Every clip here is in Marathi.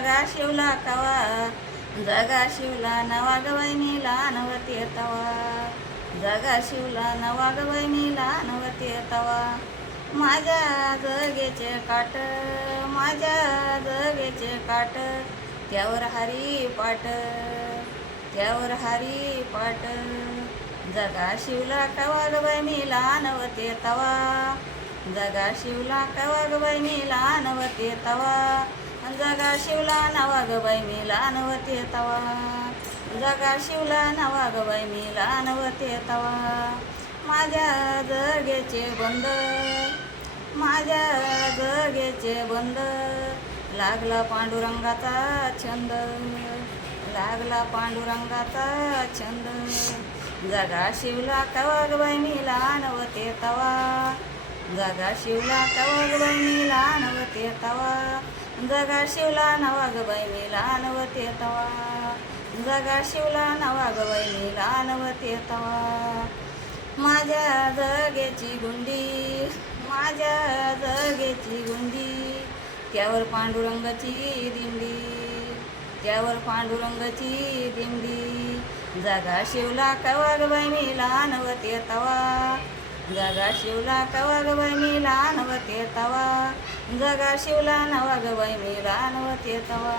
जगा शिवला कवा, जगा शिवला नवा ग वहिनी लहानवती तवा, जगा शिवला नवा ग वहिनी लहानवती तवा. माझ्या जगेचे काट, माझ्या जगेचे काट, त्यावर हरी पाट, त्यावर हरी पाट. जगा शिवला कवा ग वहिनी लहानवती तवा, जगा शिवला कवा ग वहिनी लहानवती तवा, जगा शिवला नवा ग वहिनी लहानवती तवा, जगा शिवला नवा ग वहिनी लहानवती तवा. माझ्या जगेचे बंद, माझ्या जगेचे बंद, लागला पांडुरंगाचा छंद, लागला पांडुरंगाचा छंद. जगा शिवला कवा ग वहिनी लहानवती तवा, जगा शिवला कवा ग वहिनी लहानवती तवा, जगा शिवला नवा ग वहिनी लहानवती तवा, जगा शिवला नवा ग वहिनी लहानवती तवा. माझ्या जगेची गुंडी, माझ्या जगेची गुंडी, त्यावर पांडुरंगाची दिंडी, त्यावर पांडुरंगाची दिंडी. जगा शिवला कवा ग वहिनी लहानवती तवा, जगा शिवला कवा ग वहिनी लहानवती तवा, जगा शिवला नवा ग वहिनी लहानवती तवा,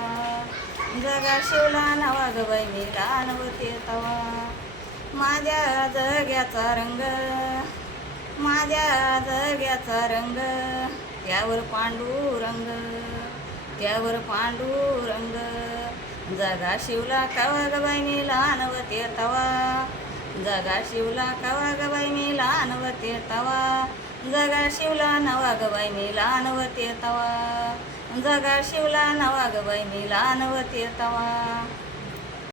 जगा शिवला नवा ग वहिनी लहानवती तवा. माझ्या जग्याचा रंग, माझ्या जग्याचा रंग, त्यावर पांडुरंग, त्यावर पांडुरंग. जगा शिवला कवा ग वहिनी लहानवती तवा, जगा शिवला कवा ग वहिनी लहानवती तवा, जगा शिवला नवा ग वहिनी लहानवती तवा, जगा शिवला नवा ग वहिनी लहानवती तवा.